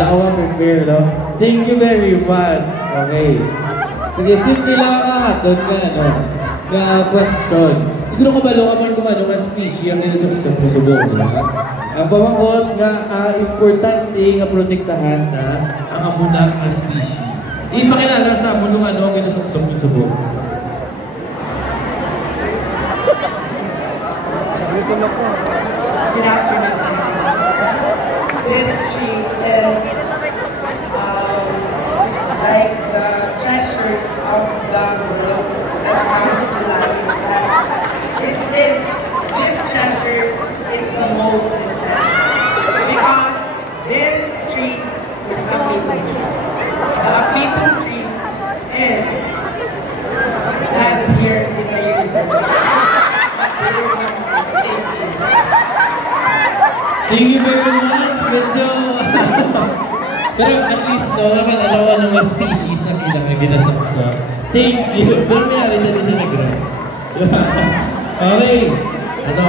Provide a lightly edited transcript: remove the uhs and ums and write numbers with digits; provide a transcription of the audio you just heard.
Wala ako ma-prepare, no? Thank you very much. Okay. Sige, simple lang ka. Doon ka, no? Question. Siguro kabalo ka man kung ano nga species ang nilasubong, di ba? Ang pamangkot nga importante nga protektahan na ang amunang species. Ipakilala sa amon kung ano ang nilasubong. Good afternoon. This tree is like the treasures of the world that comes to life. This treasure is the most essential because this tree is a betel tree. The betel tree is not here in the universe, but here in the state. Thank you very much, medyo. Pero at least, no, nakalalawa ng mga species ang ginasaksa. Thank you. Pero may narita din sa nag-grass. Okay. Ano?